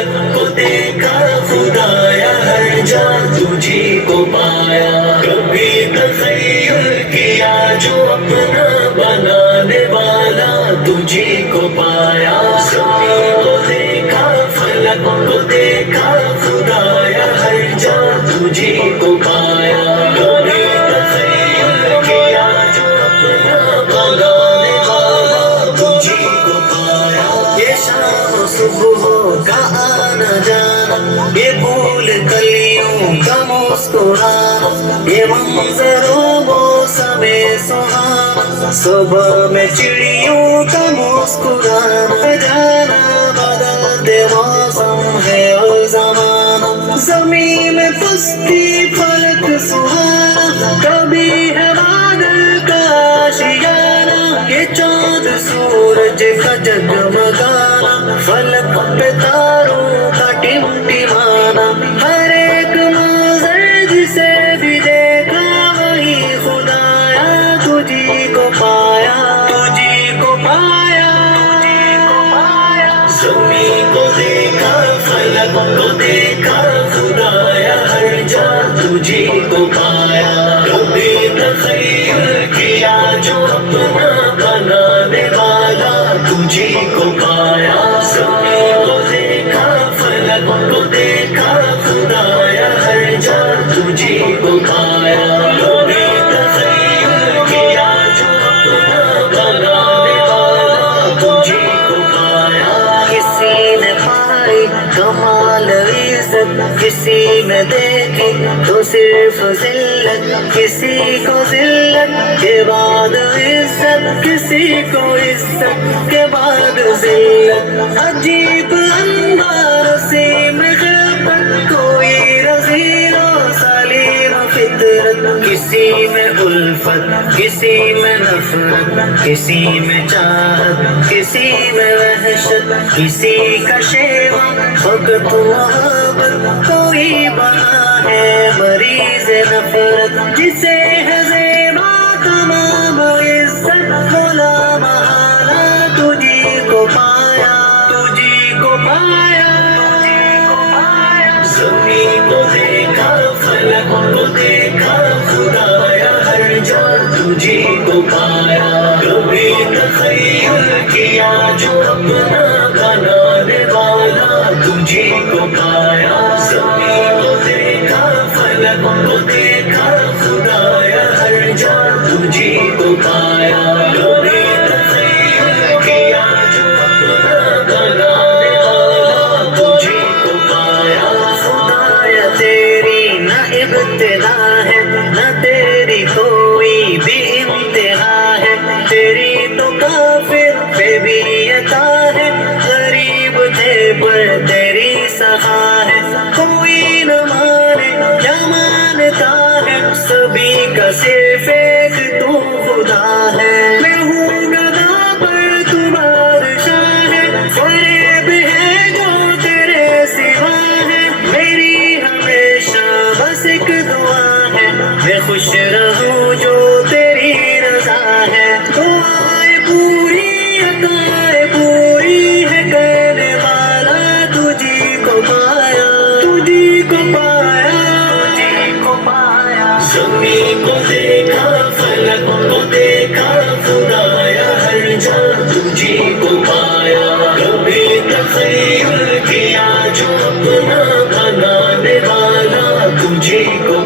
فلک کو دیکھا خدایا ہر جا تجھی کو پایا، کبھی تخیل کیا جو اپنا بنانے والا تجھی کو پایا، زمین کو دیکھا فلک کو دیکھا خدایا ہر جا تجھی کو پایا، کبھی تخیل کیا جو اپنا بنانے والا تجھی کو پایا، یہ شام صبح کا آنا جانا، یہ پھول کلیوں کا مسکرانا، یہ منظر و موسم سہانا، صبح میں چڑیوں کا مسکرانا، جانا بدلتے موسم ہے اور زمانہ، زمین میں پستی فلک سہانا، کبھی ہے بادل کا آشیانہ، یہ چاند سورج کا جگمگانا، فلک پہ تاروں کا ٹمٹمانا، ہر ایک منظر جسے بھی دیکھا وہی خدایا تجھی کو پایا، تجھی کو پایا، زمین کو دیکھا فلک کو دیکھا خدایا ہر جا تجھی کو پایا، کبھی تخیل کیا جو اپنا بنانے والا تجھی کو پایا، زمین کو دیکھا فلک کو دیکھا خدایا ہر جا تجھی کو پایا، کبھی تخیل کیا جو اپنا بنانے والا تجھی کو پایا، کسی نے پائی کمال عزت، کسی میں دیکھی تو صرف ذلت، کسی کو ذلت کے بعد عزت، کسی کو عزت کے بعد ذلت، عجیب اندار سے خلقت، کوئی رذیل و سلیم فطرت، کسی میں الفت کسی میں نفرت، کسی میں چاہت کسی میں وحشت، کسی کا شیوا فقط محبت، کوئی بنا ہے مریض نفرت، جسے ہے زیبا تمام عزت، بولا محالہ تجھی کو پایا، تجھی کو پایا، زمین کو دیکھا فلک کو دیکھا خدایا ہر جا تجھی کو پایا، کبھی تخیل کیا جو اپنا بنانے والا تجھی کو پایا، زمین کو دیکھا فلک کو دیکھا خدایا ہر جا تجھی کو پایا، کبھی تخیل کیا جو اپنا بنانے والا تجھی کو پایا، خدایا تیری نہ ابتدا ہے نہ تیری کوئی بھی انتہا ہے، تیری تو کافر پہ بھی عطا ہے، غریب تھے پر تیری سخا ہے، کوئی نہ مانے کیا مانتا ہے، سبھی کا صرف ایک تو خدا ہے، میں ہوں گدا پر تو بادشاہ ہے، فریب ہے جو تیرے سوا ہے، میری ہمیشہ بس ایک دعا ہے، میں خوش رہوں جو تیری رضا ہے، دعائیں پوری عطائیں پوری ہے کرنے والا تجھی کو پایا، تجھی کو پایا، تجھی کو پایا، زمین کو دیکھا فلک کو دیکھا خدایا ہر جا تجھی کو پایا، کبھی تخیل کیا جو اپنا بنانے والا تجھی کو